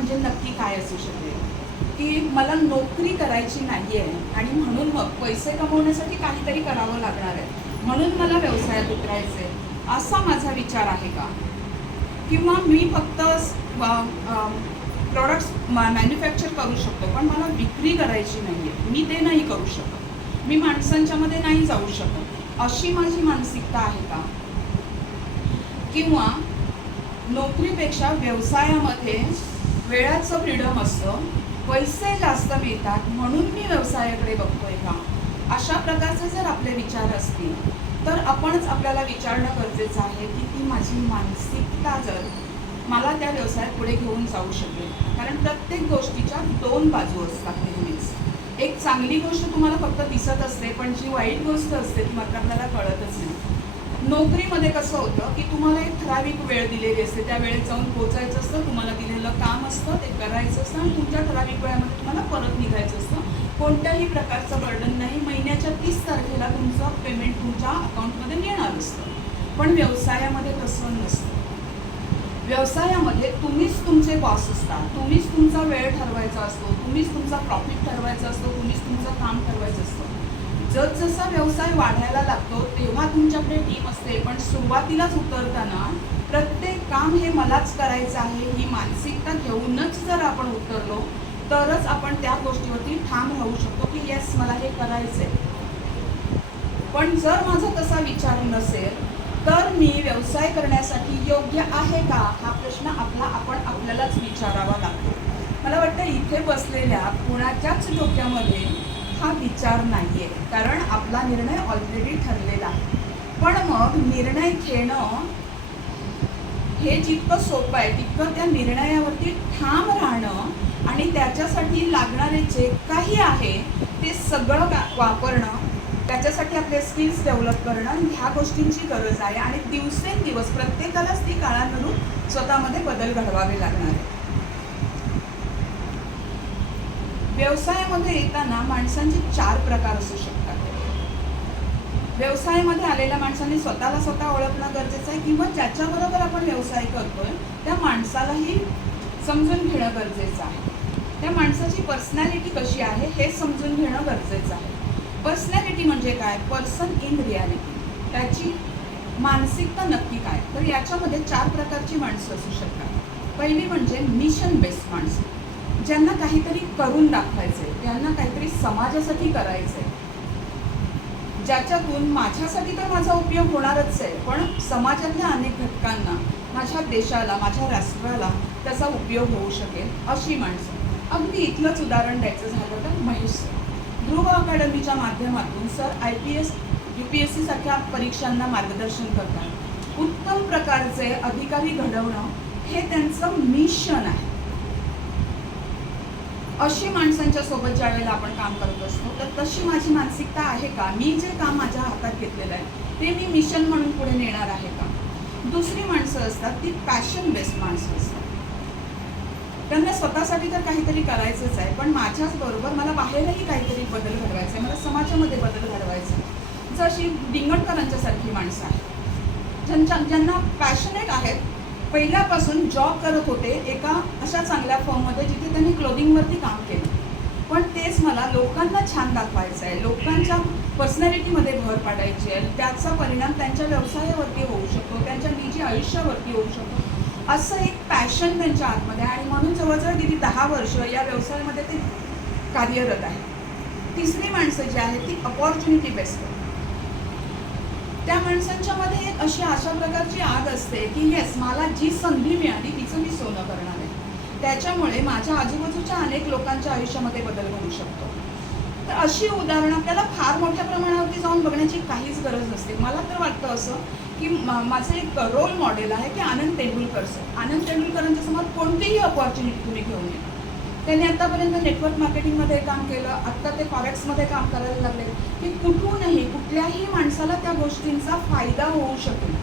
म्हणजे नक्की काय असू शकेल? की मला नोकरी करायची नाही आहे आणि म्हणून मग पैसे कमवण्यासाठी काहीतरी करावं लागणार आहे, म्हणून मला व्यवसायात उतरायचं आहे, असा माझा विचार आहे का? किंवा मी फक्त प्रॉडक्ट्स मॅन्युफॅक्चर करू शकतो पण मला विक्री करायची नाही आहे, मी ते नाही करू शकत, मी माणसांच्यामध्ये नाही जाऊ शकत, अशी माझी मानसिकता आहे का? किंवा नोकरीपेक्षा व्यवसायामध्ये वेळाचं फ्रीडम असतं, पैसे जास्त मिळतात म्हणून मी व्यवसायाकडे बघतोय का? अशा प्रकारचे जर आपले विचार असतील तर आपणच आपल्याला विचारणं गरजेचं आहे की ती माझी मानसिकता जर मला त्या व्यवसायात पुढे घेऊन जाऊ शकेल. कारण प्रत्येक गोष्टीच्या दोन बाजू असतात नेहमीच. एक चांगली गोष्ट तुम्हाला फक्त दिसत असते पण जी वाईट गोष्ट असते ती मात्र आपल्याला कळतच नाही. नोकरीमध्ये कसं होतं की तुम्हाला एक ठराविक वेळ दिलेली असते, त्या वेळेत जाऊन पोचायचं असतं, तुम्हाला दिलेलं काम असतं ते करायचं असतं आणि तुमच्या ठराविक वेळामध्ये तुम्हाला परत निघायचं असतं. कोणत्याही प्रकारचं बर्डन नाही. महिन्याच्या 30 तारखेला तुमचं पेमेंट तुमच्या अकाउंटमध्ये येणार असतं. पण व्यवसायामध्ये तसं नसतं. व्यवसायामध्ये तुम्हीच तुमचे बॉस असता, तुम्हीच तुमचा वेळ ठरवायचा असतो, तुम्हीच तुमचा प्रॉफिट ठरवायचा असतो, तुम्हीच तुमचं काम ठरवायचं असतं. जसा व्यवसाय वाढायला लागतो तेव्हा तुमच्याकडे टीम असते, पण सुरुवातीलाच उतरताना प्रत्येक काम हे मलाच करायचं आहे ही मानसिकता घेऊनच जर आपण उतरलो तरच आपण त्या गोष्टीवरती ठाम राहू शकतो की येस मला हे करायचं आहे. पण जर माझा तसा विचार नसेल तर मी व्यवसाय करण्यासाठी योग्य आहे का हा प्रश्न आपण आपल्यालाच विचारावा लागतो. मला वाटतं इथे बसलेल्या कुणाच्याच डोक्यामध्ये हा विचार नाही आहे, कारण आपला निर्णय ऑलरेडी ठरलेला आहे. पण मग निर्णय घेणं हे जितकं सोपं आहे तितकं त्या निर्णयावरती ठाम राहणं आणि त्याच्यासाठी लागणारे जे काही आहे ते सगळं वापरणं, त्याच्यासाठी आपले स्किल्स डेव्हलप करणं ह्या गोष्टींची गरज आहे. आणि दिवसेंदिवस प्रत्येकालाच ती काळानुरूप स्वतःमध्ये बदल घडवावे लागणार आहे. व्यवसायामध्ये येताना माणसांचे 4 प्रकार असू शकतात. व्यवसायामध्ये आलेल्या माणसांनी स्वतःला स्वतः ओळखणं गरजेचं आहे किंवा ज्याच्याबरोबर आपण व्यवसाय करतोय त्या माणसालाही समजून घेणं गरजेचं आहे. त्या माणसाची पर्सनॅलिटी कशी आहे हे समजून घेणं गरजेचं आहे. पर्सनॅलिटी म्हणजे काय? Person in reality. त्याची मानसिकता नक्की काय? तर याच्यामध्ये 4 प्रकारची माणसं असू शकतात. पहिली म्हणजे मिशन बेस्ड माणसं, ज्यांना काहीतरी करून दाखवायचंय, ज्यांना काहीतरी समाजासाठी करायचंय, ज्याच्यातून माझ्यासाठी तर माझा उपयोग होणारच आहे पण समाजातल्या अनेक घटकांना, माझ्या देशाला, माझ्या राष्ट्राला त्याचा उपयोग होऊ शकेल अशी माणसं. अगदी इथलंच उदाहरण द्यायचं झालं तर महेश सर ध्रुव अकॅडमीच्या माध्यमातून सर IPS UPSC सारख्या परीक्षांना मार्गदर्शन करतात. उत्तम प्रकारचे अधिकारी घडवणं हे त्यांचं मिशन आहे. अशी माणसांच्या सोबत ज्या वेळेला आपण काम करत असतो तर तशी माझी मानसिकता आहे का? मी जे काम माझ्या हातात घेतलेलं आहे ते मी मिशन म्हणून पुढे नेणार आहे का? दुसरी माणसं असतात ती पॅशन बेस्ड माणसं असतात. त्यांना स्वतःसाठी तर काहीतरी करायचंच आहे पण माझ्याच बरोबर मला बाहेरही काहीतरी बदल घडवायचा आहे, मला समाजामध्ये बदल घडवायचा आहे. जशी दिंगडकरांच्या सारखी माणसं आहेत ज्यांना पॅशनेट आहेत, पहिल्यापासून जॉब करत होते एका अशा चांगल्या फर्ममध्ये जिथे त्यांनी क्लोदिंगवरती काम केलं, पण तेच मला लोकांना छान दाखवायचं आहे, लोकांच्या पर्सनॅलिटीमध्ये भर पाडायची आहे, त्याचा परिणाम त्यांच्या व्यवसायावरती होऊ शकतो, त्यांच्या निजी आयुष्यावरती होऊ शकतो, असं एक पॅशन त्यांच्या आतमध्ये आहे. आणि म्हणून जवळजवळ गेली 10 वर्ष या व्यवसायामध्ये ते कार्यरत आहे. तिसरी माणसं जी आहेत ती अपॉर्च्युनिटी बेस्ड. त्या माणसांच्यामध्ये एक अशी अशा प्रकारची आग असते की येस मला जी संधी मिळाली तिचं मी सोनं करणार आहे, त्याच्यामुळे माझ्या आजूबाजूच्या अनेक लोकांच्या आयुष्यामध्ये बदल घडू शकतो. तर अशी उदाहरणं आपल्याला फार मोठ्या प्रमाणावरती जाऊन बघण्याची काहीच गरज नसते. मला तर वाटतं असं की माझं एक रोल मॉडेल आहे की आनंद तेंडुलकर सर. आनंद तेंडुलकरांच्या समोर कोणतीही अपॉर्च्युनिटी तुम्ही घेऊन या. त्यांनी आत्तापर्यंत नेटवर्क मार्केटिंगमध्ये काम केलं, आत्ता ते फॉरेक्समध्ये काम करायला लागले की कुठूनही कुठल्याही माणसाला त्या गोष्टींचा फायदा होऊ शकेल.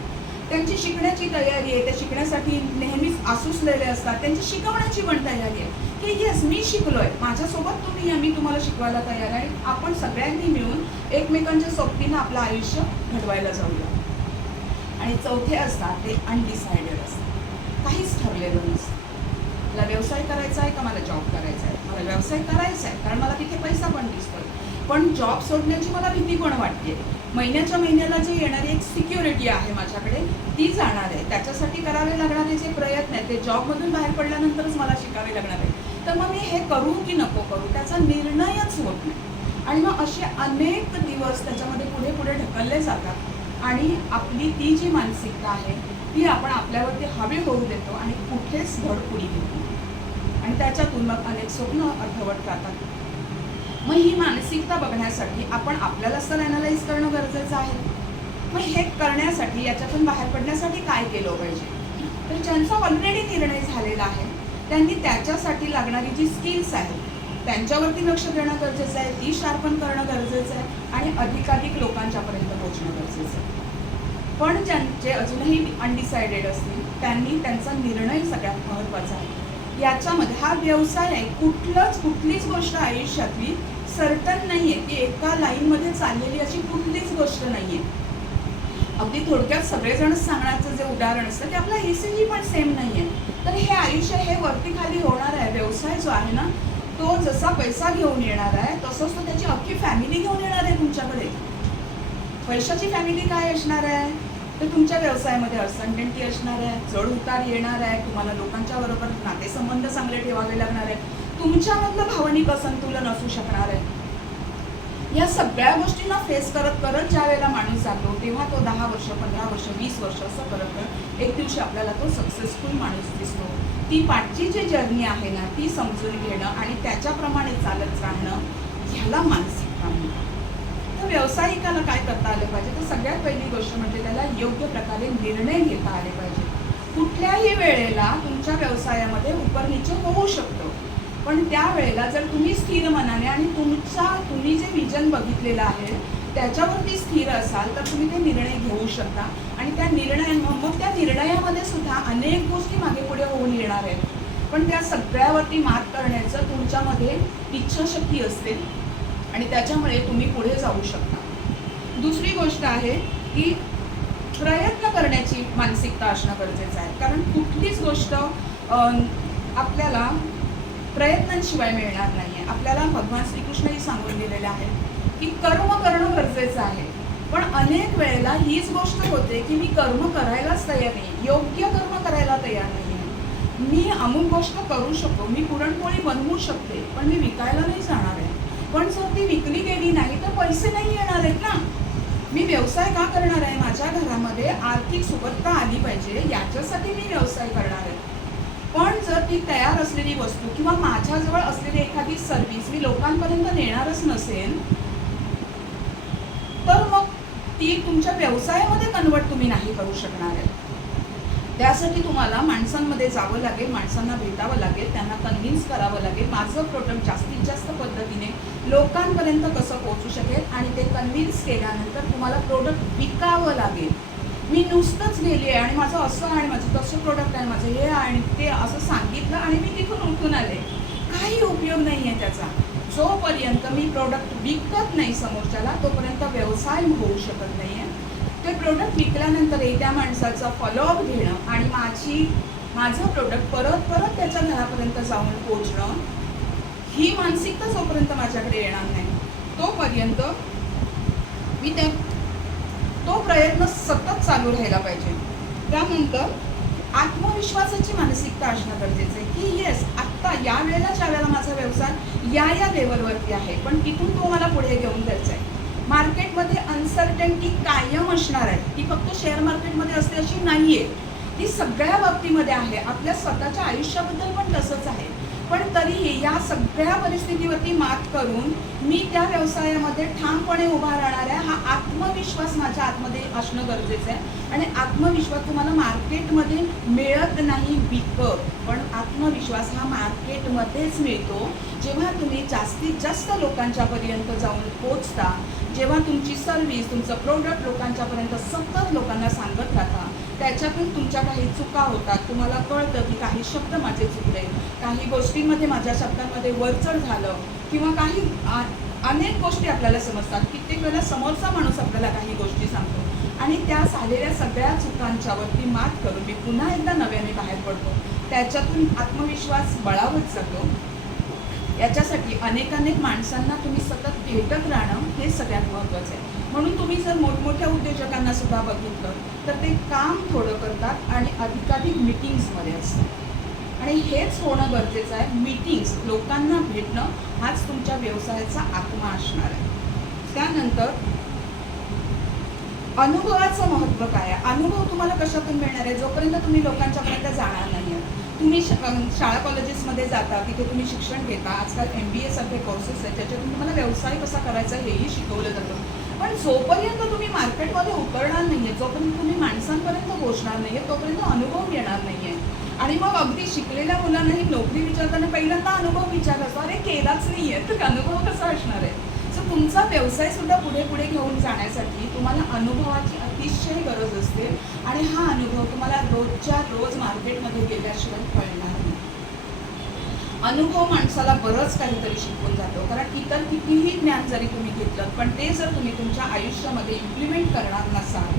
त्यांची शिकण्याची तयारी आहे, ते शिकण्यासाठी नेहमीच आसुसलेले असतात, त्यांची शिकवण्याची पण तयारी आहे की येस मी शिकलोय, माझ्यासोबत तुम्ही या, मी तुम्हाला शिकवायला तयार आहे, आपण सगळ्यांनी मिळून एकमेकांच्या सोबतीनं आपलं आयुष्य घडवायला जाऊया. आणि चौथे असतात ते अनडिसाइडेड असतात, काहीच ठरलेलं नसतं. मला व्यवसाय करायचा आहे का मला जॉब करायचा आहे? मला व्यवसाय करायचा आहे, कारण मला तिथे पैसा पण दिसतोय, पण जॉब सोडण्याची मला भीती पण वाटते. महिन्याच्या महिन्याला जे येणारी एक सिक्युरिटी आहे माझ्याकडे, ती जाणार आहे. त्याच्यासाठी करावे लागणारे जे प्रयत्न आहेत ते जॉबमधून बाहेर पडल्यानंतरच मला शिकावे लागणार आहे. तर मग मी हे करू की नको करू त्याचा निर्णयच होत नाही. आणि मग असे अनेक दिवस त्याच्यामध्ये पुढे पुढे ढकलले जातात आणि आपली ती जी मानसिकता आहे ती आपण आपल्यावरती हवी होऊ देतो आणि कुठेच धड पुढे घेतो आणि त्याच्यातून मग अनेक स्वप्न अर्धवट जातात. मग ही मानसिकता बघण्यासाठी आपण आपल्यालाच तर ॲनालाइज करणं गरजेचं आहे. मग हे करण्यासाठी याच्यातून बाहेर पडण्यासाठी काय केलं पाहिजे? तर ज्यांचा ऑलरेडी निर्णय झालेला आहे त्यांनी त्याच्यासाठी लागणारी जी स्किल्स आहेत त्यांच्यावरती लक्ष देणं गरजेचं आहे, ती शार्पन करणं गरजेचं आहे आणि अधिकाधिक लोकांच्यापर्यंत पोहोचणं गरजेचं आहे. पण ज्यांचे अजूनही अनडिसायडेड असतील त्यांनी त्यांचा निर्णय सगळ्यात महत्त्वाचा आहे. याच्यामध्ये हा व्यवसाय आहे, कुठलीच गोष्ट आयुष्यातली सर्टन नाही आहे, ती एका लाईनमध्ये चाललेली अशी कुठलीच गोष्ट नाही आहे. अगदी थोडक्यात सगळेजणच सांगण्याचं जे उदाहरण असतं ते आपला ECG पण सेम नाही आहे. तर हे आयुष्य हे वरती खाली होणार आहे. व्यवसाय जो आहे ना तो जसा पैसा घेऊन येणार आहे तसंच तो त्याची अख्खी फॅमिली घेऊन येणार आहे तुमच्याकडे. पैशाची फॅमिली काय असणार आहे? तर तुमच्या व्यवसायामध्ये अडचणी असणार आहे, चढ उतार येणार आहे, तुम्हाला लोकांच्या बरोबर नातेसंबंध चांगले ठेवावे लागणार आहे, तुमच्यामधलं भावनिक असंतुलन असू शकणार आहे. या सगळ्या गोष्टींना फेस करत करत ज्या वेळेला माणूस जातो तेव्हा तो 10 वर्ष 15 वर्ष 20 वर्ष असं करत एक दिवशी आपल्याला तो सक्सेसफुल माणूस दिसतो. ती पाठची जी जर्नी आहे ना ती समजून घेणं आणि त्याच्याप्रमाणे चालत राहणं ह्याला मानसिकता म्हणतात. तर व्यावसायिकाला काय करता आलं पाहिजे? तर सगळ्यात पहिली गोष्ट म्हणजे त्याला योग्य प्रकारे निर्णय घेता आले पाहिजे. कुठल्याही वेळेला तुमच्या व्यवसायामध्ये उपरनीचे होऊ शकतो, पण त्यावेळेला जर तुम्ही स्थिर मनाने आणि तुम्ही जे विजन बघितलेलं आहे त्याच्यावरती स्थिर असाल तर तुम्ही ते निर्णय घेऊ शकता आणि त्या निर्णयामध्ये सुद्धा अनेक गोष्टी मागे पुढे होऊन येणार आहेत, पण त्या सगळ्यावरती मात करण्याचं तुमच्यामध्ये इच्छाशक्ती असते आणि त्याच्यामुळे तुम्ही पुढे जाऊ शकता. दुसरी गोष्ट आहे की प्रयत्न करण्याची मानसिकता असणं गरजेचं आहे, कारण कुठलीच गोष्ट आपल्याला प्रयत्नांशिवाय मिळणार नाही आहे. आपल्याला भगवान श्रीकृष्णही सांगून दिलेले आहे की कर्म करणं गरजेचं आहे, पण अनेक वेळेला हीच गोष्ट होते की मी कर्म करायलाच तयार नाही, योग्य कर्म करायला तयार नाही आहे. मी अमुक गोष्ट करू शकतो, मी पुरणपोळी बनवू शकते, पण मी विकायला नाही जाणार आहे. पण जर ती विकली गेली नाही तर पैसे नाही येणार आहेत ना. मी व्यवसाय का करणार आहे? माझ्या घरामध्ये आर्थिक सुबत्ता आली पाहिजे याच्यासाठी मी व्यवसाय करणार आहे. पण जर ती तयार असलेली वस्तू किंवा माझ्याजवळ असलेली एखादी सर्व्हिस मी लोकांपर्यंत नेणारच नसेल तर मग ती तुमच्या व्यवसायामध्ये कन्वर्ट तुम्ही नाही करू शकणार आहे. त्यासाठी तुम्हाला माणसांमध्ये जावं लागेल, माणसांना भेटावं लागेल, त्यांना कन्व्हिन्स करावं लागेल माझं प्रोडक्ट जास्तीत जास्त पद्धतीने लोकांपर्यंत कसं पोहोचू शकेल आणि ते कन्व्हिन्स केल्यानंतर तुम्हाला प्रोडक्ट विकावं लागेल. मी नुसतंच गेली आहे आणि माझं असं आणि माझं तसं प्रोडक्ट आहे, माझं हे आणि ते असं सांगितलं आणि मी तिथून उठून आले, काही उपयोग नाही आहे त्याचा. जोपर्यंत मी प्रोडक्ट विकत नाही समोरच्याला तोपर्यंत व्यवसाय होऊ शकत नाही आहे. ते प्रोडक्ट विकल्यानंतरही त्या माणसाचा फॉलोअप घेणं आणि माझं प्रोडक्ट परत त्याच्या घरापर्यंत जाऊन पोचणं ही मानसिकता जोपर्यंत माझ्याकडे येणार नाही तोपर्यंत मी तो प्रयत्न सतत चालू राहायला पाहिजे. त्यानंतर आत्मविश्वासाची मानसिकता असणं गरजेचं आहे की येस आत्ता या वेळेला ज्या वेळेला माझा व्यवसाय या लेवलवरती आहे, पण तिथून तो मला पुढे घेऊन जायचा आहे. मार्केटमध्ये अनसर्टन्टी कायम असणार आहे, ती फक्त शेअर मार्केटमध्ये असते अशी नाही आहे, ती सगळ्या बाबतीमध्ये आहे. आपल्या स्वतःच्या आयुष्याबद्दल पण तसंच आहे. पण तरीही या सगळ्या परिस्थितीवरती मात करून मी त्या व्यवसायामध्ये ठामपणे उभा राहणार आहे हा आत्मविश्वास माझ्या आतमध्ये असणं गरजेचं आहे. आणि आत्मविश्वास तुम्हाला मार्केटमध्ये मिळत नाही विकत, पण आत्मविश्वास हा मार्केटमध्येच मिळतो जेव्हा तुम्ही जास्तीत जास्त लोकांच्यापर्यंत जाऊन पोचता, जेव्हा तुमची सर्व्हिस तुमचं प्रोडक्ट लोकांच्यापर्यंत सतत लोकांना सांगत राहता, त्याच्यातून तुमच्या काही चुका होतात, तुम्हाला कळतं की काही शब्द माझे चुकले, काही गोष्टींमध्ये माझ्या शब्दांमध्ये वरचढ झालं किंवा काही अनेक गोष्टी आपल्याला समजतात. कित्येक वेळेला समोरचा माणूस आपल्याला काही गोष्टी सांगतो आणि त्या झालेल्या सगळ्या चुकांच्यावरती मात करून मी पुन्हा एकदा नव्याने बाहेर पडतो त्याच्यातून आत्मविश्वास बळावत जातो. याच्यासाठी अनेक माणसांना तुम्ही सतत भेटत राहणं हे सगळ्यात महत्त्वाचं आहे. म्हणून तुम्ही जर मोठमोठ्या उद्योजकांना सुद्धा बघितलं तर ते काम थोडं करतात आणि अधिकाधिक मीटिंग्समध्ये असतात आणि हेच होणं गरजेचं आहे. मीटिंग्स, लोकांना भेटणं हाच तुमच्या व्यवसायाचा आत्मा असणार आहे. त्यानंतर अनुभवाचं महत्त्व काय आहे? अनुभव तुम्हाला कशातून मिळणार आहे? जोपर्यंत तुम्ही लोकांच्यापर्यंत जाणार नाही आहे. तुम्ही शाळा कॉलेजेसमध्ये जाता, तिथे तुम्ही शिक्षण घेता. आजकाल MBA सारखे कोर्सेस आहेत ज्याच्यातून तुम्हाला व्यवसाय कसा करायचा हेही शिकवलं जातं. पण जोपर्यंत तुम्ही मार्केटमध्ये उतरणार नाही आहे, जोपर्यंत तुम्ही माणसांपर्यंत पोहोचणार नाही आहे, तोपर्यंत अनुभव येणार नाही आहे. आणि मग अगदी शिकलेल्या मुलांनाही नोकरी विचारताना पहिल्यांदा अनुभव विचारायचा, अरे केलाच नाही आहे तर अनुभव कसा असणार आहे? सो तुमचा व्यवसाय सुद्धा पुढे घेऊन जाण्यासाठी तुम्हाला अनुभवाची अतिशय गरज असते आणि हा अनुभव तुम्हाला रोजच्या रोज मार्केटमध्ये गेल्याशिवाय कळणार नाही. अनुभव माणसाला बरंच काहीतरी शिकवून जातो, कारण इतर कितीही ज्ञान जरी तुम्ही घेतलं पण ते जर तुम्ही तुमच्या आयुष्यामध्ये इम्प्लिमेंट करणार नसाल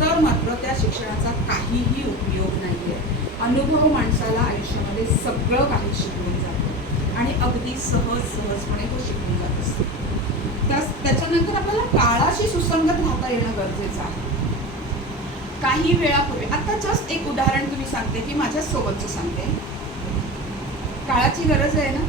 तर मात्र त्या शिक्षणाचा काहीही उपयोग नाही आहे. अनुभव माणसाला आयुष्यामध्ये सगळं काही शिकवून जातो आणि अगदी सहजपणे तो शिकून जात असतो. त्याच्यानंतर आपल्याला काळाशी सुसंगत राहता येणं गरजेचं आहे. काही वेळापूर्वी, आता जस्ट एक उदाहरण तुम्ही सांगते की माझ्या सोबतचं सांगते. काळाची गरज आहे ना,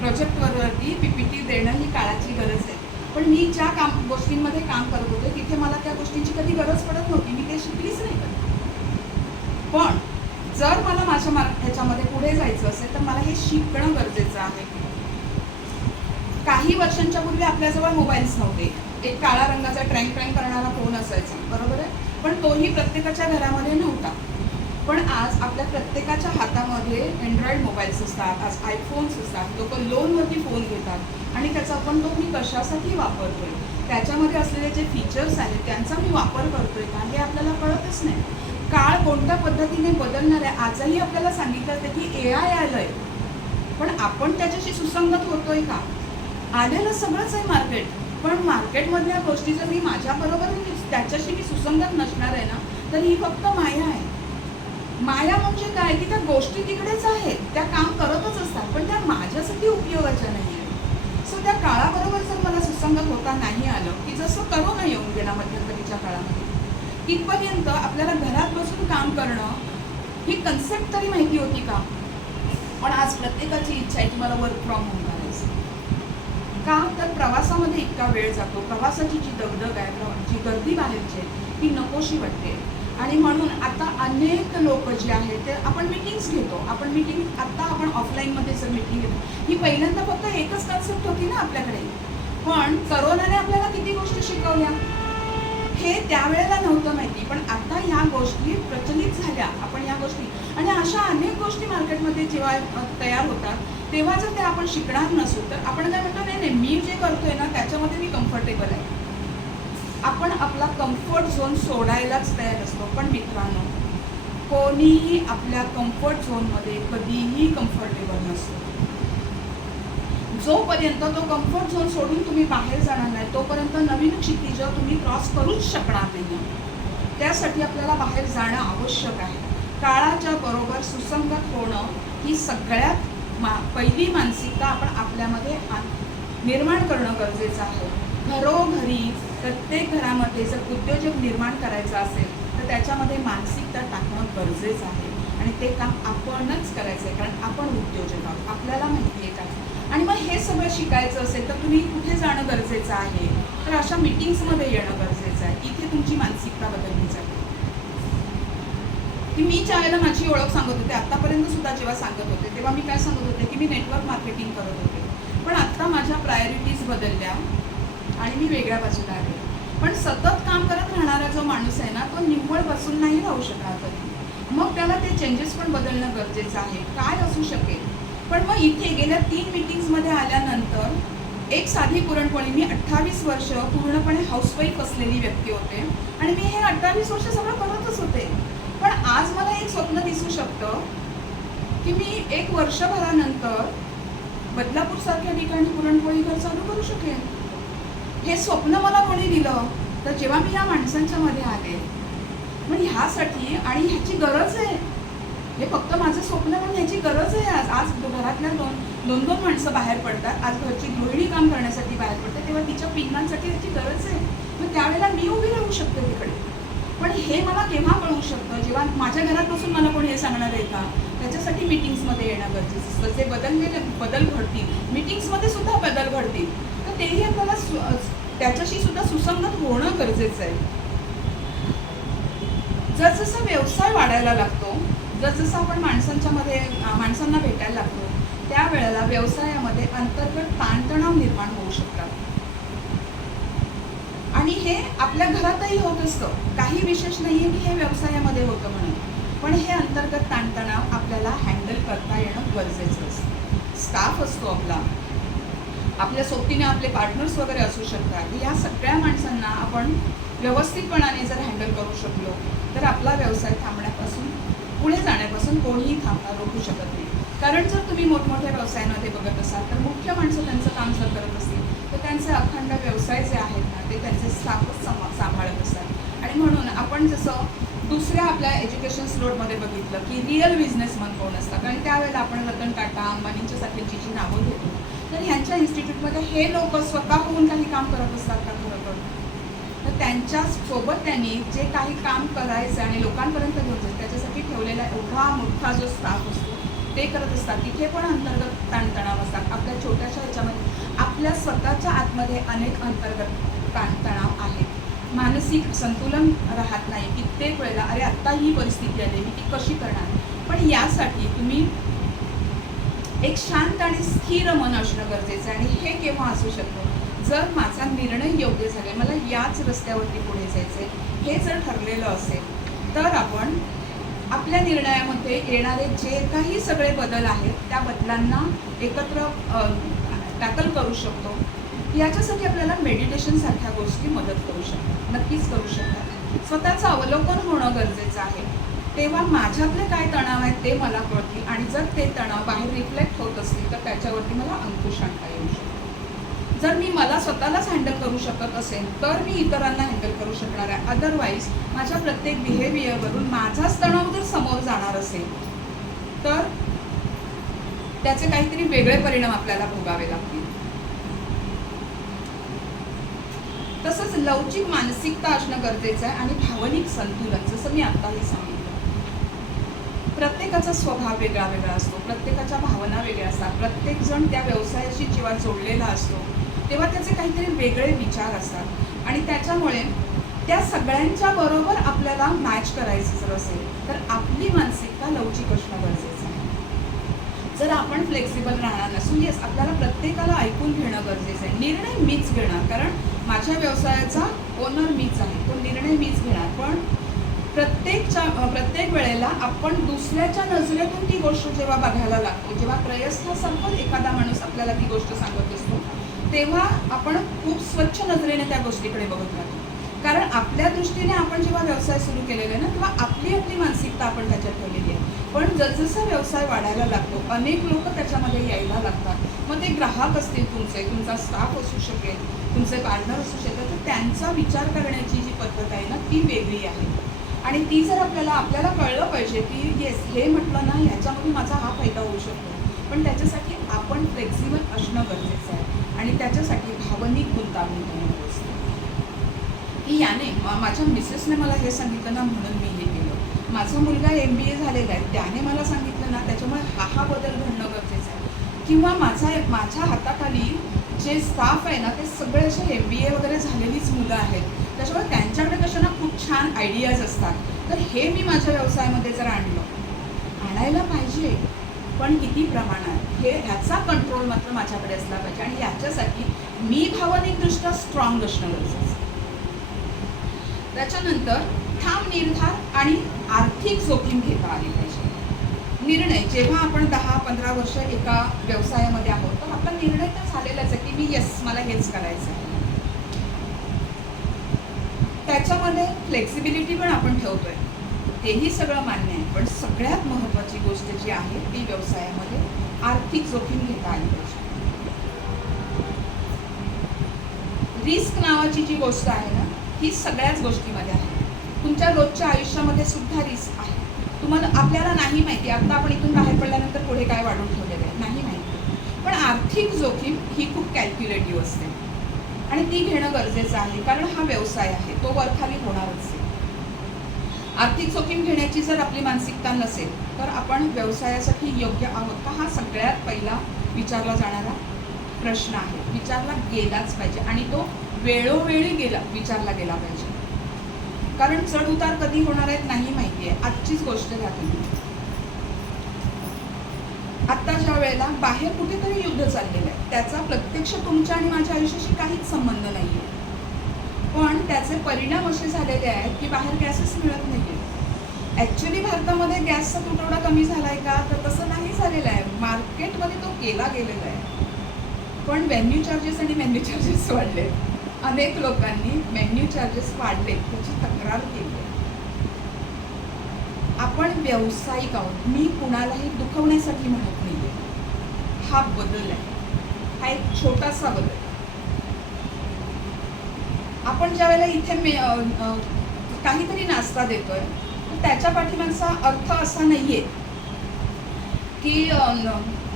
प्रोजेक्टवरती PPT देणं ही काळाची गरज आहे. पण मी ज्या गोष्टींमध्ये काम करत होते तिथे मला त्या गोष्टींची कधी गरज पडत नव्हती, मी ते शिकलीच नाही कधी. पण जर मला माझ्या ह्याच्यामध्ये पुढे जायचं असेल तर मला हे शिकणं गरजेचं आहे. काही वर्षांच्या पूर्वी आपल्याजवळ मोबाईल्स नव्हते. एक काळा रंगाचा ट्रँग करणारा फोन असायचा, बरोबर आहे, पण तोही प्रत्येकाच्या घरामध्ये नव्हता. पण आज आपल्या प्रत्येकाच्या हातामध्ये अँड्रॉइड मोबाईल्स असतात, आज आयफोन्स असतात. लोक लोनवरती फोन घेतात आणि त्याचा आपण तो मी कशासाठी वापरतोय, त्याच्यामध्ये असलेले जे फीचर्स आहेत त्यांचा मी वापर करतोय का हे आपल्याला कळतच नाही. काळ कोणत्या पद्धतीने बदलणार आहे आजही आपल्याला सांगितलं जातं की AI आलंय, पण आपण त्याच्याशी सुसंगत होतोय का? आलेलं सगळंच आहे मार्केट, पण मार्केटमधल्या गोष्टी जर मी माझ्याबरोबर त्याच्याशी मी सुसंगत नसणार आहे ना तर ही फक्त माया आहे. माया म्हणजे काय की त्या गोष्टी तिकडेच आहेत, त्या काम करतच असतात, पण त्या माझ्यासाठी उपयोगाच्या नाही आहेत. सो त्या काळाबरोबर जर मला सुसंगत होता नाही आलं, की जसं करोना येऊन गेला मध्यंतरीच्या काळामध्ये, तिथपर्यंत आपल्याला घरात बसून काम करणं ही कन्सेप्ट तरी माहिती होती का? पण आज प्रत्येकाची इच्छा आहे की मला वर्क फ्रॉम होम करायचं. का तर प्रवासामध्ये इतका वेळ जातो, प्रवासाची जी दगदग आहे, जी गर्दी बाहेरची आहे ती नकोशी वाटते. आणि म्हणून आता अनेक लोक जे आहेत ते आपण मीटिंग्स घेतो. आता आपण ऑफलाईनमध्ये जर मीटिंग घेतो, ही पहिल्यांदा फक्त एकच कन्सेप्ट होती ना आपल्याकडे, पण करोनाने आपल्याला किती गोष्टी शिकवल्या हे त्यावेळेला नव्हतं माहिती, पण आता ह्या गोष्टी प्रचलित झाल्या. आपण ह्या गोष्टी आणि अशा अनेक गोष्टी मार्केटमध्ये जेव्हा तयार होतात तेव्हा जर ते आपण शिकणार नसू तर आपण काय म्हणतो, नाही मी जे करतोय ना त्याच्यामध्ये मी कम्फर्टेबल आहे. आपण आपला कम्फर्ट झोन सोडायलाच तयार असतो. पण मित्रांनो, कोणीही आपल्या कम्फर्ट झोनमध्ये कधीही कम्फर्टेबल नसतो. जोपर्यंत तो कम्फर्ट झोन सोडून तुम्ही बाहेर जाणार नाही तोपर्यंत नवीन क्षितिज तुम्ही क्रॉस करूच शकणार नाही. त्यासाठी आपल्याला बाहेर जाणं आवश्यक आहे. काळाच्या बरोबर सुसंगत होणं ही सगळ्यात पहिली मानसिकता आपण आपल्यामध्ये निर्माण करणं गरजेचं आहे. घरोघरी प्रत्येक घरामध्ये जर उद्योजक निर्माण करायचा असेल तर त्याच्यामध्ये मानसिकता टाकणं गरजेचं आहे आणि ते काम आपणच करायचं आहे, कारण आपण उद्योजक आहोत, आपल्याला माहिती आहे का. आणि मग हे सगळं शिकायचं असेल तर तुम्ही कुठे जाणं गरजेचं आहे, तर अशा मीटिंग्समध्ये येणं गरजेचं आहे. इथे तुमची मानसिकता बदलली जाते. की मी ज्या वेळेला माझी ओळख सांगत होते, आत्तापर्यंत सुद्धा जेव्हा सांगत होते तेव्हा मी काय सांगत होते की मी नेटवर्क मार्केटिंग करत होते, पण आत्ता माझ्या प्रायोरिटीज बदलल्या आणि मी वेगळ्या बाजूला आले. पण सतत काम करत राहणारा जो माणूस आहे ना तो निव्वळ बसून नाही राहू शकणार कधी. मग त्याला ते चेंजेस पण बदलणं गरजेचं आहे. काय असू शकेल, पण मग इथे गेल्या 3 मीटिंग्समध्ये आल्यानंतर एक साधी पुरणपोळी, मी 28 वर्ष पूर्णपणे हाऊसवाईफ असलेली व्यक्ती होते आणि मी हे 28 वर्ष सगळं करतच होते. पण आज मला एक स्वप्न दिसू शकतं की मी 1 वर्षभरानंतर बदलापूरसारख्या ठिकाणी पुरणपोळी घर चालू करू शकेन. हे स्वप्न मला कोणी दिलं तर जेव्हा मी या माणसांच्या मध्ये आले. पण ह्यासाठी आणि ह्याची गरज आहे. हे फक्त माझं स्वप्न पण ह्याची गरज आहे. आज आज घरातल्या दोन माणसं बाहेर पडतात, आज घरची गृहिणी काम करण्यासाठी बाहेर पडते, तेव्हा तिच्या पिंगांसाठी ह्याची गरज आहे. मग त्यावेळेला मी उभी राहू शकते तिकडे. पण हे मला केव्हा कळू शकतं, जेव्हा माझ्या घरात बसून मला कोणी हे सांगणार आहे का. त्याच्यासाठी मीटिंग्समध्ये येणं गरजेचं असतं. जे बदल घडतील, मीटिंग्समध्ये सुद्धा बदल घडतील, तर तेही आपल्याला त्याच्याशी सुद्धा सुसंगत होणं गरजेचं आहे. जसजसा व्यवसाय वाढायला लागतो, जसजसं आपण माणसांना भेटायला लागतो, त्यावेळेला व्यवसायामध्ये अंतर्गत ताणतणाव निर्माण होऊ शकतात. आणि हे आपल्या घरातही होत असतं. काही विशेष नाहीये की हे व्यवसायामध्ये होतं म्हणून, पण हे अंतर्गत ताणतणाव आपल्याला हँडल करता येणं गरजेचं असतं. स्टाफ असतो आपल्या सोबतीने आपले पार्टनर्स वगैरे असू शकतात. या सगळ्या माणसांना आपण व्यवस्थितपणाने जर हँडल करू शकलो तर आपला व्यवसाय थांबण्यापासून, पुढे जाण्यापासून कोणीही रोखू शकत नाही. कारण जर तुम्ही मोठमोठ्या व्यवसायांमध्ये बघत असाल तर मुख्य माणसं त्यांचं काम जर करत असतील तर त्यांचे अखंड व्यवसाय जे आहेत ना ते त्यांचे स्टाफच सांभाळत असतात. आणि म्हणून आपण जसं दुसऱ्या आपल्या एज्युकेशन स्लोटमध्ये बघितलं की रिअल बिझनेसमन कोण असतात, आणि त्यावेळेला आपण रतन टाटा, अंबानींच्या सारख्यांची जी नावं घेतो, तर ह्यांच्या इन्स्टिट्यूटमध्ये हे लोक स्वतः होऊन काही काम करत असतात का खरं तर. तर त्यांच्यासोबत त्यांनी जे काही काम करायचं आणि लोकांपर्यंत घेऊन जायचं त्याच्यासाठी ठेवलेला एवढा मोठा जो स्टाफ असतो ते करत असतात. तिथे पण अंतर्गत ताणतणाव असतात. आपल्या छोट्याशा ह्याच्यामध्ये आपल्या स्वतःच्या आतमध्ये अनेक अंतर्गत ताणतणाव आहेत. मानसिक संतुलन राहत नाही. कित्येक वेळेला अरे आत्ता ही परिस्थिती आली, मी ती कशी करणार. पण यासाठी तुम्ही एक शांत आणि स्थिर मन असणं गरजेचं आहे. आणि हे केव्हा असू शकतं, जर माझा निर्णय योग्य झाला, मला याच रस्त्यावरती पुढे जायचं आहे, हे जर ठरलेलं असेल तर आपण आपल्या निर्णयामध्ये येणारे जे काही सगळे बदल आहेत त्या बदलांना एकत्र टॅकल करू शकतो. याच्यासाठी आपल्याला मेडिटेशन सारख्या गोष्टी मदत करू शकतात, नक्कीच करू शकतात. स्वतःचं अवलोकन होणं गरजेचं आहे. तेव्हा माझ्यातले काय तणाव आहेत ते मला कळतील, आणि जर ते तणाव बाहेर रिफ्लेक्ट होत असतील तर त्याच्यावरती मला अंकुश आणता येऊ शकतो. जर मी मला स्वतःलाच हँडल करू शकत असेल तर मी इतरांना हँडल करू शकणार आहे. अदरवाईज माझ्या प्रत्येक बिहेवियरवरून माझाच तणाव जर समोर जाणार असेल तर त्याचे काहीतरी वेगळे परिणाम आपल्याला भोगावे लागतील. तसंच लवचिक मानसिकता असणं गरजेचं आहे आणि भावनिक संतुलन, जसं मी आत्ताही सांगितलं. प्रत्येकाचा स्वभाव वेगळा वेगळा असतो, प्रत्येकाच्या भावना वेगळ्या असतात. प्रत्येकजण त्या व्यवसायाशी जेव्हा जोडलेला असतो तेव्हा त्याचे काहीतरी वेगळे विचार असतात, आणि त्याच्यामुळे त्या सगळ्यांच्या बरोबर आपल्याला मॅच करायचं जर असेल तर आपली मानसिकता लवचिक असणं गरजेचं आहे. जर आपण फ्लेक्सिबल राहणार नसू, येस आपल्याला प्रत्येकाला ऐकून घेणं गरजेचं आहे. निर्णय मीच घेणार, कारण माझ्या व्यवसायाचा ओनर मीच आहे, तो निर्णय मीच घेणार. पण प्रत्येक वेळेला आपण दुसऱ्याच्या नजरेतून ती गोष्ट जेव्हा बघायला लागतो, जेव्हा प्रयत्नासर्फच एखादा माणूस आपल्याला ती गोष्ट सांगत असतो, तेव्हा आपण खूप स्वच्छ नजरेने त्या गोष्टीकडे बघत राहतो. कारण आपल्या दृष्टीने आपण जेव्हा व्यवसाय सुरू केलेला आहे ना, तेव्हा आपली मानसिकता आपण त्याच्यात ठेवलेली आहे. पण जसजसा व्यवसाय वाढायला लागतो, अनेक लोक त्याच्यामध्ये यायला लागतात. मग ते ग्राहक असतील, तुमचा स्टाफ असू शकेल, तुमचे पार्टनर असू शकेल, तर त्यांचा विचार करण्याची जी पद्धत आहे ना ती वेगळी आहे. आणि ती जर आपल्याला कळलं पाहिजे की येस हे म्हटलं ना ह्याच्यामध्ये माझा हा फायदा होऊ शकतो, पण त्याच्यासाठी आपण फ्लेक्झिबल असणं गरजेचं आहे. आणि त्याच्यासाठी भावनिक गुंतागुंत होत असते की याने माझ्या मिसेसने मला हे सांगितलं ना म्हणून मी हे केलं, माझा मुलगा MBA झालेला आहे त्याने मला सांगितलं ना त्याच्यामुळे हा बदल घडणं गरजेचं आहे. किंवा माझ्या हाताखाली जे स्टाफ आहे ना ते सगळे असे MBA वगैरे झालेलीच मुलं आहेत, त्याच्यामुळे त्यांच्याकडे कशा ना खूप छान आयडियाज असतात. तर हे मी माझ्या व्यवसायामध्ये जर आणायला पाहिजे, पण किती प्रमाणात ह्याचा कंट्रोल मात्र माझ्याकडे असला पाहिजे. आणि याच्यासाठी मी भावनिकदृष्ट्या स्ट्रॉंग असणं गरजेचं. त्याच्यानंतर ठाम निर्धार आणि आर्थिक जोखीम घेता आली पाहिजे. निर्णय जेव्हा आपण 10-15 वर्ष एका व्यवसायामध्ये आहोत तर आपला निर्णय तर झालेलाच आहे की मी येस मला हेच करायचं आहे. त्याच्यामध्ये फ्लेक्सिबिलिटी पण आपण ठेवतोय, तेही सगळं मान्य आहे. पण सगळ्यात महत्त्वाची गोष्ट जी आहे ती व्यवसायामध्ये आर्थिक जोखीम घेता आली पाहिजे. रिस्क नावाची जी गोष्ट आहे ना ही सगळ्याच गोष्टीमध्ये आहे. तुमच्या रोजच्या आयुष्यामध्ये सुद्धा रिस्क आहे. तुम्हाला आपल्याला नाही माहिती आता आपण इथून बाहेर पडल्यानंतर पुढे काय वाढून ठेवलेलं आहे नाही माहिती, पण आर्थिक जोखीम ही खूप कॅल्क्युलेटिव्ह असते आणि ती घेणं गरजेचं आहे, कारण हा व्यवसाय आहे, तो वरखाली होणारच आहे. आर्थिक जोखीम घेण्याची जर आपली मानसिकता नसेल तर आपण व्यवसायासाठी योग्य आहोत का, हा सगळ्यात पहिला विचारला जाणारा प्रश्न आहे. विचारला गेलाच पाहिजे आणि तो वेळोवेळी विचारला गेला पाहिजे, कारण चढ उतार कधी होणार आहेत नाही माहिती आहे. आजचीच गोष्ट घ्या तुम्ही, आत्ता ज्या वेळेला बाहेर कुठेतरी युद्ध चाललेलं आहे, त्याचा प्रत्यक्ष तुमच्या आणि माझ्या आयुष्याशी काहीच संबंध नाही आहे, पण त्याचे परिणाम असे झालेले आहेत की बाहेर गॅसच मिळत नाही आहे. ॲक्च्युली भारतामध्ये गॅसचा तुटवडा कमी झाला आहे का, तर तसं नाही झालेलं आहे, मार्केटमध्ये तो केला गेलेला आहे, पण व्हेन्यू चार्जेस आणि मेन्यू चार्जेस वाढले. अनेक लोकांनी मेन्यू चार्जेस वाढले त्याची तक्रार केली आहे. आपण व्यावसायिक आहोत, मी कुणालाही दुखवण्यासाठी म्हणत नाही आहे. हा बदल आहे, हा एक छोटासा बदल. आपण ज्या वेळेला इथे काहीतरी नाश्ता देतोय तर त्याच्या पाठीमागचा अर्थ असा नाहीये की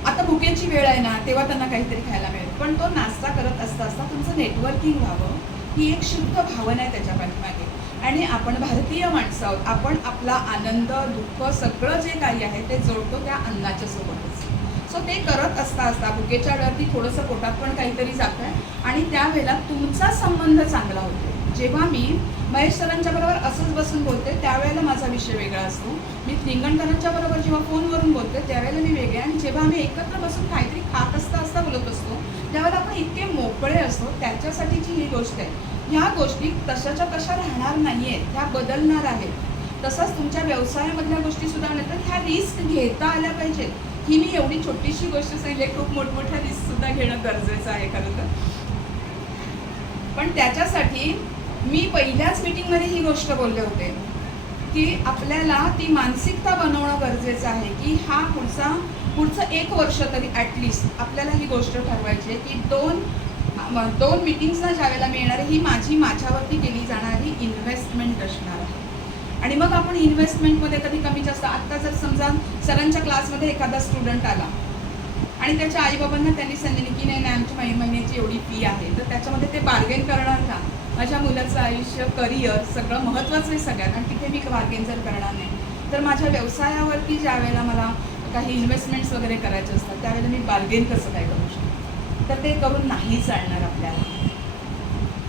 आता भुकेची वेळ आहे ना तेव्हा त्यांना काहीतरी खायला मिळेल, पण तो नाश्ता करत असता असता तुमचं नेटवर्किंग व्हावं ही एक शुद्ध भावना आहे त्याच्या पाठीमागे. आणि आपण भारतीय माणसं आहोत, आपण आपला आनंद दुःख सगळं जे काही आहे ते जोडतो त्या अन्नाच्या सोबतच. सो ते करत असता असता भुकेच्या वेळावरती थोडंसं पोटात पण काहीतरी जातं आहे आणि त्यावेळेला तुमचा संबंध चांगला होतो. जेव्हा मी महेश सरांच्या बरोबर असंच बसून बोलते त्यावेळेला माझा विषय वेगळा असतो, मी लिंगणकरांच्या बरोबर जेव्हा फोनवरून बोलते त्यावेळेला मी वेगळे, आणि जेव्हा आम्ही एकत्र बसून काहीतरी खात असता बोलत असतो त्यावेळेला आपण इतके मोकळे असतो. त्याच्यासाठीची ही गोष्ट आहे. ह्या गोष्टी तशाच्या तशा राहणार नाही आहेत, ह्या बदलणार आहेत. तसंच तुमच्या व्यवसायामधल्या गोष्टी सुधारण्यात तर ह्या रिस्क घेता आल्या पाहिजेत. ही मी एवढी छोटीशी गोष्ट सांगितली, खूप मोठमोठ्या रिस्क सुद्धा घेणं गरजेचं आहे खरं तर. पण त्याच्यासाठी मी पहिल्याच मीटिंगमध्ये ही गोष्ट बोलले होते की आपल्याला ती मानसिकता बनवणं गरजेचं आहे की हा पुढचं 1 वर्ष तरी ॲटलिस्ट आपल्याला ही गोष्ट ठरवायची आहे की दोन मीटिंग्सना ज्यावेळेला मी येणार आहे ही माझ्यावरती केली जाणारी इन्व्हेस्टमेंट असणार आहे. आणि मग आपण इन्व्हेस्टमेंटमध्ये कधी कमी जास्त, आत्ता जर समजा सरांच्या क्लासमध्ये एखादा स्टुडंट आला आणि त्याच्या आईबाबांना त्यांनी सांगितले की नाही आमची महिन्याची एवढी फी आहे, तर त्याच्यामध्ये ते बार्गेन करणार का? माझ्या मुलाचं आयुष्य, करिअर सगळं महत्त्वाचं आहे सगळ्यात, आणि तिथे मी बार्गेन जर करणार नाही तर माझ्या व्यवसायावरती ज्या वेळेला मला काही इन्व्हेस्टमेंट्स वगैरे करायचे असतात त्यावेळेला मी बार्गेन कसं काय करू शकतो? तर ते करून नाही चालणार आपल्याला.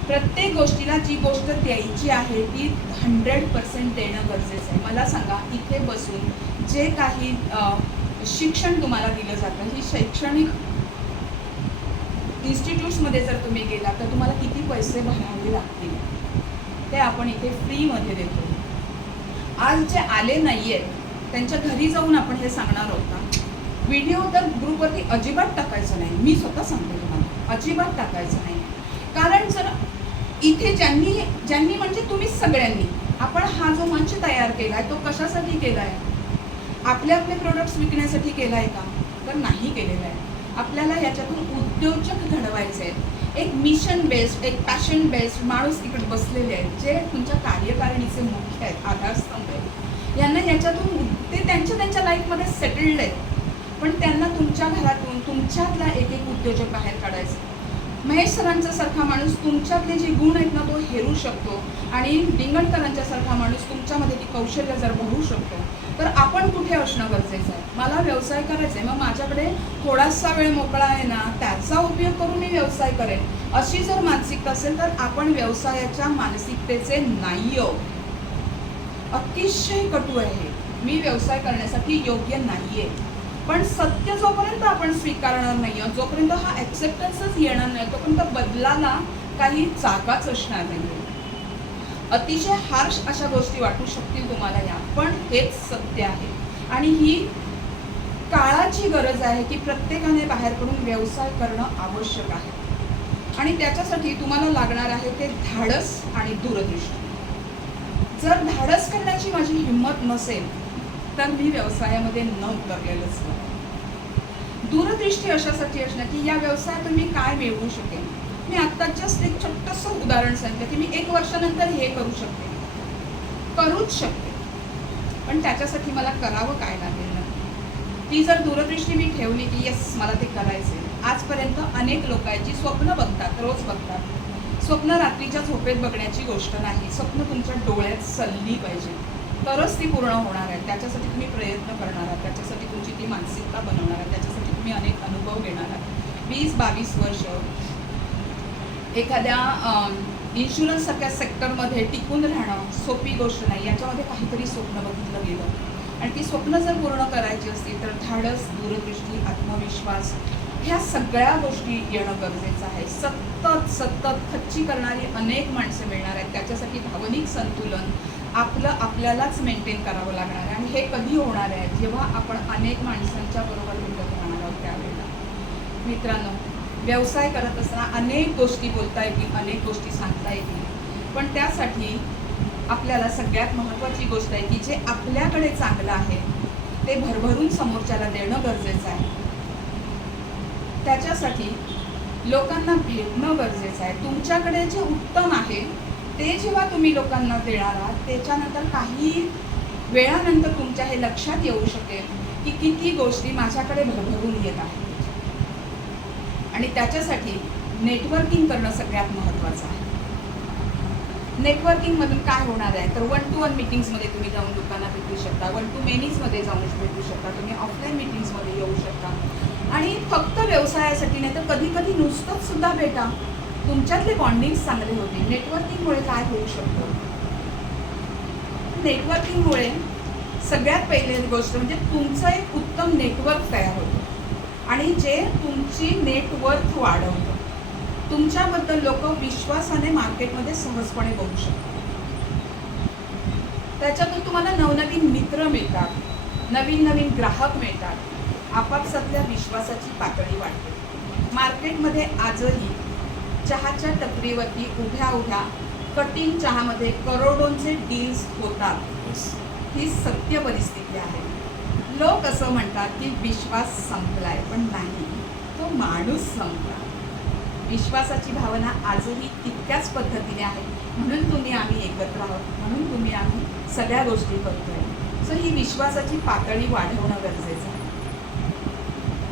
प्रत्येक गोष्टीला जी गोष्ट द्यायची आहे ती 100% देणं गरजेचं आहे. मला सांगा, इथे बसून जे काही शिक्षण तुम्हाला दिलं जातं, ही शैक्षणिक इन्स्टिट्यूट्समध्ये जर तुम्ही गेला तर तुम्हाला किती पैसे भरावे लागतील, ते आपण इथे फ्रीमध्ये देतो. आज जे आले नाही आहेत त्यांच्या घरी जाऊन आपण हे सांगणार आहोत ना. व्हिडिओ तर ग्रुपवरती अजिबात टाकायचं नाही, मी स्वतः सांगते तुम्हाला, अजिबात टाकायचं नाही. कारण जर इथे ज्यांनी म्हणजे तुम्हीच सगळ्यांनी आपण हा जो मंच तयार केला आहे तो कशासाठी केला आहे? आपले प्रोडक्ट्स विकण्यासाठी केला आहे का? तर नाही केलेला आहे. आपल्याला याच्यातून उद्योजक घडवायचे आहेत. एक मिशन बेस्ड, एक पॅशन बेस्ड माणूस इकडे बसलेले आहेत जे तुमच्या कार्यकारिणीचे मुख्य आहेत, आधारस्तंभ आहेत. यांना याच्यातून ते त्यांच्या लाईफमध्ये सेटल्ड आहेत, पण त्यांना तुमच्या घरातून तुमच्यातला एक उद्योजक बाहेर काढायचा. महेश सरांचा सारखा माणूस तुमच्यातले जे गुण आहेत ना तो हेरू शकतो, आणि लिंगणकरांच्या सारखा माणूस तुमच्यामध्ये ती कौशल्य जर भरू शकतो, तर आपण कुठे असणं गरजेचं आहे? मला व्यवसाय करायचा आहे, मग माझ्याकडे थोडासा वेळ मोकळा आहे ना, त्याचा उपयोग करून मी व्यवसाय करेन, अशी जर मानसिकता असेल तर आपण व्यवसायाच्या मानसिकतेचे नाही आहोत. अतिशय कटू आहे, मी व्यवसाय करण्यासाठी योग्य नाहीये. पण सत्य जोपर्यंत आपण स्वीकारणार नाही आहोत, जोपर्यंत हा ॲक्सेप्टन्सच येणार नाही, तोपर्यंत बदलाला काही जागाच असणार नाही. अतिशय हार्श अशा गोष्टी वाटू शकतील तुम्हाला या, पण हेच सत्य आहे. आणि ही काळाची गरज आहे की प्रत्येकाने बाहेर पडून व्यवसाय करणं आवश्यक आहे. आणि त्याच्यासाठी तुम्हाला लागणार आहे ते धाडस आणि दूरदृष्टी. जर धाडस करण्याची माझी हिंमत नसेल तर मी व्यवसायामध्ये न उतरलेलंच बरं. दूरदृष्टी अशासाठी असणार की या व्यवसायातून मी काय मिळवू शकेन. मी आत्ता जस्ट एक छोटंसं उदाहरण सांगितलं की मी 1 वर्षानंतर हे करूच शकते, पण त्याच्यासाठी मला करावं काय लागेल ना, ती जर दूरदृष्टी मी ठेवली की येस मला ते करायचं आहे. आजपर्यंत अनेक लोक आहेत जी स्वप्न बघतात, रोज बघतात. स्वप्न रात्रीच्या झोपेत बघण्याची गोष्ट नाही. स्वप्न तुमच्या डोळ्यात सलली पाहिजे, तरच ती पूर्ण होणार आहे. त्याच्यासाठी तुम्ही प्रयत्न करणार आहात, त्याच्यासाठी तुमची ती मानसिकता बनवणार आहात, त्याच्यासाठी तुम्ही अनेक अनुभव घेणार आहात. 20-22 वर्ष एखाद्या इन्शुरन्स सारख्या सेक्टरमध्ये टिकून राहणं सोपी गोष्ट नाही. याच्यामध्ये काहीतरी स्वप्न बघितलं गेलं आणि ती स्वप्न जर पूर्ण करायची असतील तर धाडस, दूरदृष्टी, आत्मविश्वास ह्या सगळ्या गोष्टी येणं गरजेचं आहे. सतत सतत खच्ची करणारी अनेक माणसं मिळणार आहेत. त्याच्यासाठी भावनिक संतुलन आपल्यालाच मेंटेन करावं लागणार आहे. आणि हे कधी होणार आहे? जेव्हा आपण अनेक माणसांच्या बरोबर भेटत राहणार आहोत त्यावेळेला. मित्रांनो, व्यवसाय करत असताना अनेक गोष्टी बोलता येतील, अनेक गोष्टी सांगता येतील, पण त्यासाठी आपल्याला सगळ्यात महत्त्वाची गोष्ट आहे की जे आपल्याकडे चांगलं आहे ते भरभरून समोरच्याला देणं गरजेचं आहे. त्याच्यासाठी लोकांना भेटणं गरजेचं आहे. तुमच्याकडे जे उत्तम आहे ते जेव्हा तुम्ही लोकांना देणार आहात त्याच्यानंतर काही वेळानंतर तुमच्या हे लक्षात येऊ शकेल की किती गोष्टी माझ्याकडे भरभरून येत आहेत. आणि त्याच्यासाठी नेटवर्किंग करणं सगळ्यात महत्त्वाचं आहे. नेटवर्किंगमधून काय होणार आहे तर 1-to-1 मीटिंग्समध्ये तुम्ही जाऊन लोकांना भेटू शकता, 1-to मेनीजमध्ये जाऊन भेटू शकता, तुम्ही ऑफलाईन मीटिंग्समध्ये येऊ शकता. आणि फक्त व्यवसायासाठी नाही तर कधी कधी नुसतंच सुद्धा भेटा, तुमच्यातले बॉन्डिंग्स चांगले होतील. नेटवर्किंगमुळे काय होऊ शकतं? नेटवर्किंगमुळे सगळ्यात पहिली गोष्ट म्हणजे तुमचं एक उत्तम नेटवर्क तयार होतं आणि जे तुमची नेटवर्थ वाढवतं. तुमच्याबद्दल लोक विश्वासाने मार्केटमध्ये सहजपणे बघू शकतात. त्याच्यातून तुम्हाला नवनवीन मित्र मिळतात, नवीन नवीन ग्राहक मिळतात, आपापसातल्या विश्वासाची पातळी वाढते. मार्केटमध्ये आजही चहाच्या टपरीवरती उभ्या उभ्या कटिंग चहामध्ये करोडोंचे डील्स होतात. ही सत्य परिस्थिती आहे. लोक असं म्हणतात की विश्वास संपलाय, पण नाही, तो माणूस संपला. विश्वासाची भावना आजही तितक्याच पद्धतीने आहे. म्हणून तुम्ही आम्ही एकत्र आहोत, म्हणून तुम्ही आम्ही सगळ्या गोष्टी करतोय. सो ही विश्वासाची पातळी वाढवणं गरजेचं आहे.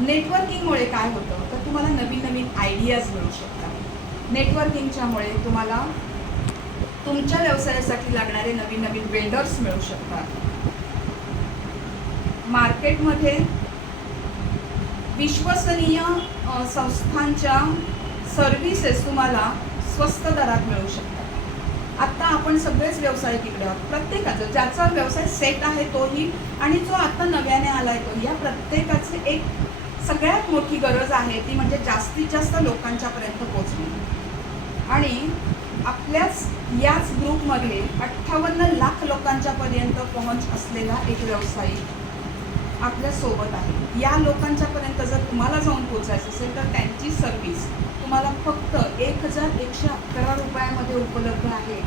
नेटवर्किंगमुळे काय होतं तर तुम्हाला नवीन नवीन आयडियाज मिळू शकतात. नेटवर्किंगच्यामुळे तुम्हाला तुमच्या व्यवसायासाठी लागणारे नवीन नवीन वेंडर्स मिळू शकतात. मार्केटमध्ये विश्वसनीय संस्थांच्या सर्व्हिसेस तुम्हाला स्वस्त दरात मिळू शकतात. आत्ता आपण सगळेच व्यावसायिक इकडे आहोत. प्रत्येकाचं ज्याचा व्यवसाय सेट आहे तोही आणि जो आत्ता नव्याने आला आहे तो, या प्रत्येकाची एक सगळ्यात मोठी गरज आहे ती म्हणजे जास्तीत जास्त लोकांच्यापर्यंत पोचणे. आणि आपल्याच याच ग्रुपमध्ये 58 लाख लोकांच्यापर्यंत पहुंच असलेला एक व्यावसायिक आपल्यासोबत आहे. या लोकांच्यापर्यंत जर तुम्हाला जाऊन पोचायचं असेल तर त्यांची सर्व्हिस तुम्हाला फक्त 1111 रुपयामध्ये उपलब्ध आहे.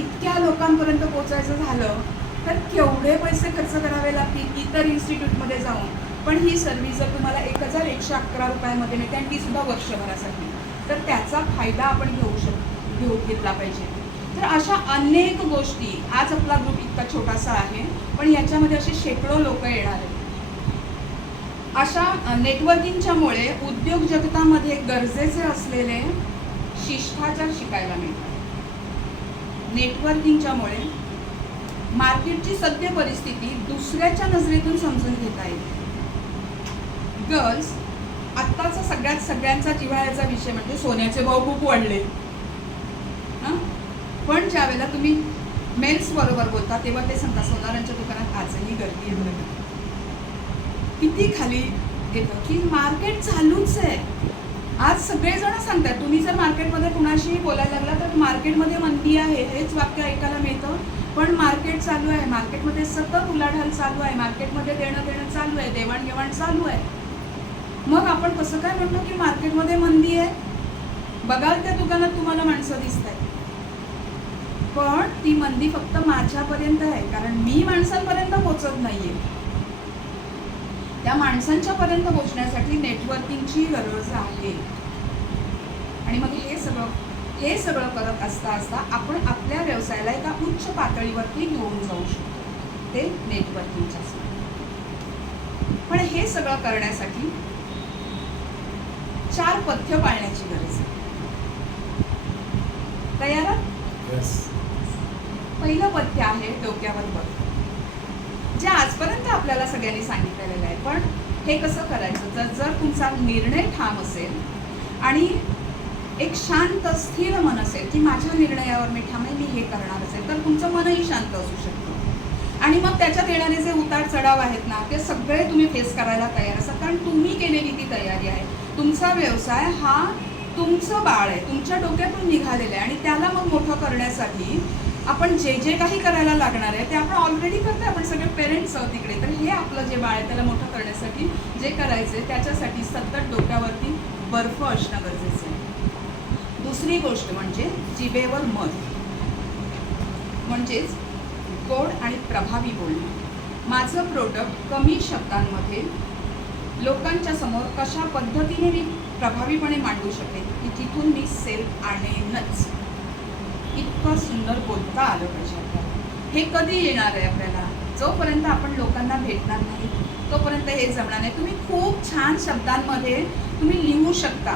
इतक्या लोकांपर्यंत पोचायचं झालं तर केवढे पैसे खर्च करावे लागतील इतर इन्स्टिट्यूटमध्ये जाऊन. पण ही सर्व्हिस जर तुम्हाला 1111 रुपयामध्ये मिळते आणि ती सुद्धा वर्षभरासाठी, तर त्याचा फायदा आपण घेतला पाहिजे. तर अशा अनेक गोष्टी, आज आपला ग्रुप इतका छोटासा आहे पण याच्यामध्ये असे शेकडो लोक येणार आहेत. अशा नेटवर्किंगच्यामुळे उद्योग जगतामध्ये गरजेचे असलेले शिष्टाचार शिकायला मिळतात. नेटवर्किंगच्यामुळे मार्केटची सद्य परिस्थिती दुसऱ्याच्या नजरेतून समजून घेता येते. गर्ल्स, आत्ताचा सगळ्यांचा जिव्हाळ्याचा विषय म्हणजे सोन्याचे भाव खूप वाढले. पण ज्या वेळेला तुम्ही मेन्स बरोबर बोलता तेव्हा ते सांगता सोनारांच्या दुकानात आजही गर्दी आहे. किती खाली येतं की मार्केट चालूच आहे. आज सगळेजण सांगतात, तुम्ही जर मार्केटमध्ये कुणाशीही बोलायला लागला तर मार्केटमध्ये मंदी आहे हेच वाक्य ऐकायला मिळतं. पण मार्केट चालू आहे, मार्केटमध्ये सतत उलाढाल चालू आहे, मार्केटमध्ये देणं चालू आहे, देवाणघेवाण चालू आहे. मग आपण कसं काय म्हणतो की मार्केटमध्ये मंदी आहे? बघाल त्या दुकानात तुम्हाला माणसं दिसत आहेत, पण ती मंदी फक्त माझ्यापर्यंत आहे कारण मी माणसांपर्यंत पोचत नाहीये. त्या माणसांच्या पर्यंत पोचण्यासाठी नेटवर्किंगची गरज आहे. आणि मग हे सगळं करत असता आपण आपल्या व्यवसायाला एका उच्च पातळीवरती घेऊन जाऊ शकतो. ते नेटवर्किंगच्या स्पर्धा. पण हे सगळं करण्यासाठी 4 पथ्य पाळण्याची गरज आहे. तयार आहात? पहिलं पथ्य आहे डोक्यावर बघ, जे आजपर्यंत आपल्याला सगळ्यांनी सांगितलेलं आहे. पण हे कसं करायचं, जर तुमचा निर्णय ठाम असेल आणि एक शांत स्थिर मन असेल की माझ्या निर्णयावर मी ठाम आहे, मी हे करणार असेल, तर तुमचं मनही शांत असू शकतं. आणि मग त्याच्यात येणारे जे उतार चढाव आहेत ना, ते सगळे तुम्ही फेस करायला तयार असतात, कारण तुम्ही केलेली ती तयारी आहे. तुमचा व्यवसाय हा तुमचं बाळ आहे, तुमच्या डोक्यातून निघालेलं आहे. आणि त्याला मग मोठं करण्यासाठी आपण जे जे काही करायला लागणार आहे ते आपण ऑलरेडी करतोय. आपण सगळे पेरेंट्स आहोत तिकडे. तर हे आपलं जे बाळ आहे त्याला मोठं करण्यासाठी जे करायचं आहे त्याच्यासाठी सतत डोक्यावरती बर्फ असणं गरजेचं आहे. दुसरी गोष्ट म्हणजे जिभेवर मध, म्हणजेच गोड आणि प्रभावी बोलणं. माझं प्रोडक्ट कमी शब्दांमध्ये लोकांच्या समोर कशा पद्धतीने मी प्रभावीपणे मांडू शकेन की तिथून मी सेल आणेनच. इतकं सुंदर बोलता आलं पाहिजे आपल्याला. हे कधी येणार आहे आपल्याला? जोपर्यंत आपण लोकांना भेटणार नाही तोपर्यंत हे जमणार नाही. तुम्ही खूप छान शब्दांमध्ये तुम्ही लिहू शकता,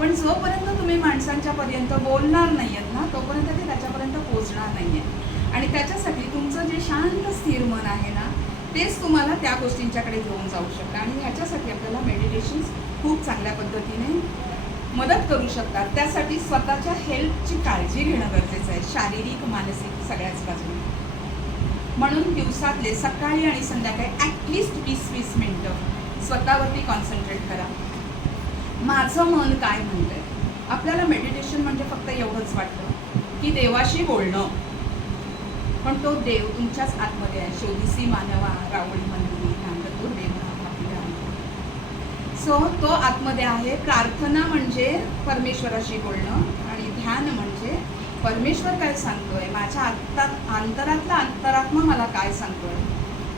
पण जोपर्यंत तुम्ही माणसांच्या पर्यंत बोलणार नाही आहेत ना तोपर्यंत ते त्याच्यापर्यंत पोहोचणार नाही आहे. आणि त्याच्यासाठी तुमचं जे शांत स्थिर मन आहे ना तेच तुम्हाला त्या गोष्टींच्याकडे घेऊन जाऊ शकतं. आणि ह्याच्यासाठी आपल्याला मेडिटेशन्स खूप चांगल्या पद्धतीने मदत करू शकतात. त्यासाठी स्वतःच्या हेल्थची काळजी घेणं गरजेचं आहे, शारीरिक मानसिक सगळ्याच बाजूने. म्हणून दिवसातले सकाळी आणि संध्याकाळी ॲटलिस्ट 20-20 मिनटं स्वतःवरती कॉन्सन्ट्रेट करा. माझं मन काय म्हणतंय. आपल्याला मेडिटेशन म्हणजे फक्त एवढंच वाटतं की देवाशी बोलणं, पण तो देव तुमच्याच आतमध्ये आहे. शोधिसी मानवा रावळी मंदिरी तो देव आपल्या. सो तो आतमध्ये आहे. प्रार्थना म्हणजे परमेश्वराशी बोलणं आणि ध्यान म्हणजे परमेश्वर काय सांगतोय, माझ्या अंतरातला अंतरात्मा मला काय सांगतोय,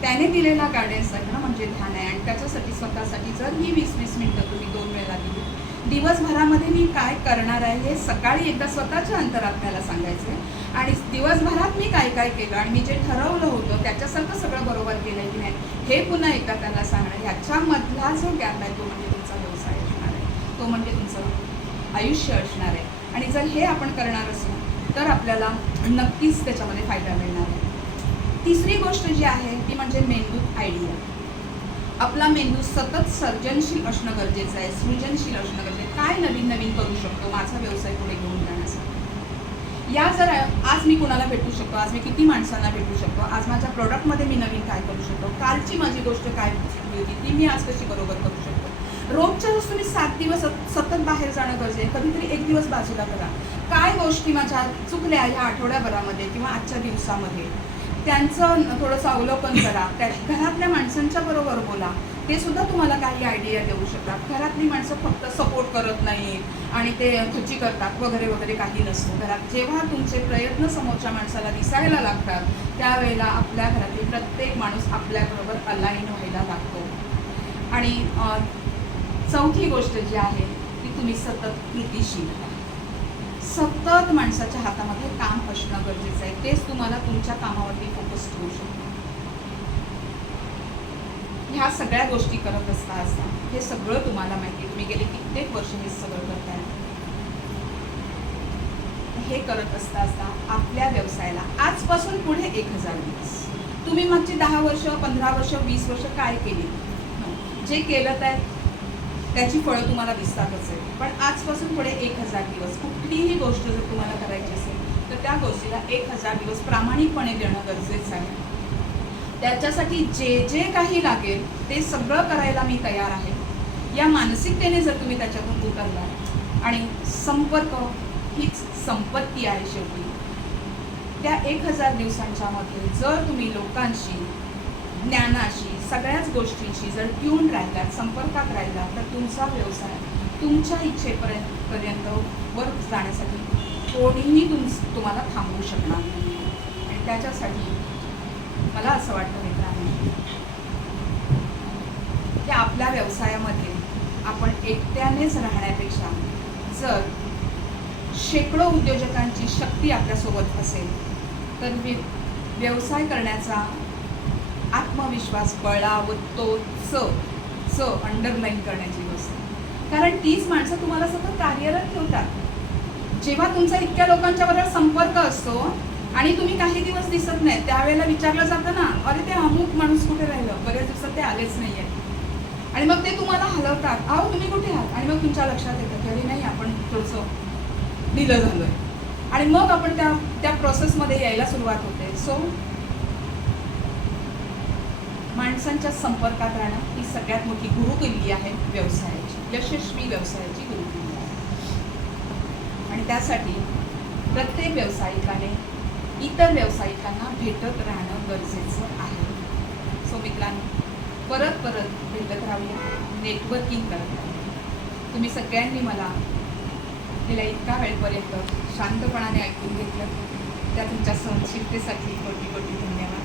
त्याने दिलेला गायडन्स ऐकणं म्हणजे ध्यान आहे. आणि त्याच्यासाठी स्वतःसाठी जर ही 20-20 मिनटं तुम्ही 2 वेळेला दिली, दिवसभरामध्ये मी काय करणार आहे हे सकाळी एकदा स्वतःच्या अंतरात्म्याला सांगायचं आहे. आणि दिवसभरात मी काय काय केलं आणि मी जे ठरवलं होतं त्याच्यासारखं सगळं बरोबर केलं की नाही हे पुन्हा एकदा त्याला सांगणं. ह्याच्यामधला जो गॅप आहे तो म्हणजे तुमचा व्यवसाय असणार आहे, तो म्हणजे तुमचं आयुष्य असणार आहे. आणि जर हे आपण करणार असू तर आपल्याला नक्कीच त्याच्यामध्ये फायदा मिळणार आहे. तिसरी गोष्ट जी आहे ती म्हणजे मेंदूत आयडिया. आपला मेंदू सतत सर्जनशील असणं गरजेचं आहे, सृजनशील असणं गरजेचं आहे. काय नवीन नवीन करू शकतो माझा व्यवसाय पुढे घेऊन जाण्यासाठी. या जर आज मी कुणाला भेटू शकतो, आज मी किती माणसांना भेटू शकतो, आज माझ्या प्रोडक्टमध्ये मी नवीन काय करू शकतो, कालची माझी गोष्ट काय होती ती मी आज कशी बरोबर करू शकतो. रोजच्या रोज तुम्ही 7 दिवस सतत बाहेर जाणं गरजेचं आहे. कधीतरी 1 दिवस बाजूला करा. काय गोष्टी माझ्या चुकल्या ह्या आठवड्याभरामध्ये किंवा आजच्या दिवसामध्ये त्यांचं थोडंसं अवलोकन करा. त्या घरातल्या माणसांच्या बरोबर बोला, ते सुद्धा तुम्हाला काही आयडिया देऊ शकतात. घरातली माणसं फक्त सपोर्ट करत नाही आणि ते खची करतात वगैरे वगैरे काही नसतं. घरात जेव्हा तुमचे प्रयत्न समोरच्या माणसाला दिसायला लागतात त्यावेळेला आपल्या घरातील प्रत्येक माणूस आपल्याबरोबर अलाईन व्हायला लागतो. आणि चौथी गोष्ट जी आहे ती तुम्ही सतत कृतीशील व्हा. सतत माणसाच्या हातामध्ये काम असणं गरजेचं आहे, तेच तुम्हाला तुमच्या कामावरती फोकस ठेवू शकतो. ह्या सगळ्या गोष्टी करत असता हे सगळं तुम्हाला माहिती आहे, तुम्ही गेले कित्येक वर्ष हे सगळं करताय. हे करत असता आपल्या व्यवसायाला आजपासून पुढे 1000 दिवस तुम्ही मागची 10 वर्ष 15 वर्ष 20 वर्ष काय केली, जे केलं त्याची फळं तुम्हाला दिसतातच आहे. पण आजपासून पुढे 1000 दिवस कुठलीही गोष्ट जर तुम्हाला करायची असेल तर त्या गोष्टीला 1000 दिवस प्रामाणिकपणे देणं गरजेचं आहे. त्याच्यासाठी जे जे काही लागेल ते सगळं करायला मी तयार आहे, या मानसिकतेने जर तुम्ही त्याच्यातून उतरला. आणि संपर्क हीच संपत्ती आहे शेवटी. त्या 1000 दिवसांच्या मध्ये जर तुम्ही लोकांशी, ज्ञानाशी, सगळ्याच गोष्टींशी जर ट्यून राहिलात, संपर्कात राहिलात, तर तुमचा व्यवसाय तुमच्या इच्छेपर्यंत वर जाण्यासाठी कोणीही तुम्हाला थांबवू शकणार नाही. आणि त्याच्यासाठी मला असं वाटतं मित्रांनो की आपल्या व्यवसायामध्ये आपण एकट्यानेच राहण्यापेक्षा जर शेकडो उद्योजकांची शक्ती आपल्यासोबत असेल तर व्यवसाय करण्याचा आत्मविश्वास बळावतो अंडरलाईन करण्याची गोष्ट. कारण तीच माणसं तुम्हाला सतत कार्यरत ठेवतात. जेव्हा तुमचा इतक्या लोकांच्या बरोबर संपर्क असतो आणि तुम्ही काही दिवस दिसत नाही, त्यावेळेला विचारलं जातं ना, अरे ते अमुक माणूस कुठे राहिलं, बऱ्याच दिवसात ते आलेच नाहीये. आणि मग ते तुम्हाला हलवतात, अहो तुम्ही कुठे आहात, आणि मग तुमच्या लक्षात येतं की अरे नाही, आपण थोडंसं ढिलं झालोय, आणि मग आपण त्या प्रोसेसमध्ये यायला सुरुवात होते. सो माणसांच्या संपर्कात राहणं ही सगळ्यात मोठी गुरुकिल्ली आहे व्यवसायाची, यशस्वी व्यवसायाची गुरुकिल्ली आहे. आणि त्यासाठी प्रत्येक व्यावसायिकाने इतर व्यावसायिकांना भेटत राहणं गरजेचं आहे. सो मित्रांनो, परत भेटत राहूया, नेटवर्किंग करत राहूया. तुम्ही सगळ्यांनी मला गेल्या इतका वेळपर्यंत शांतपणाने ऐकून घेतलं, त्या तुमच्या सहनशीलतेसाठी कोटी कोटी धन्यवाद.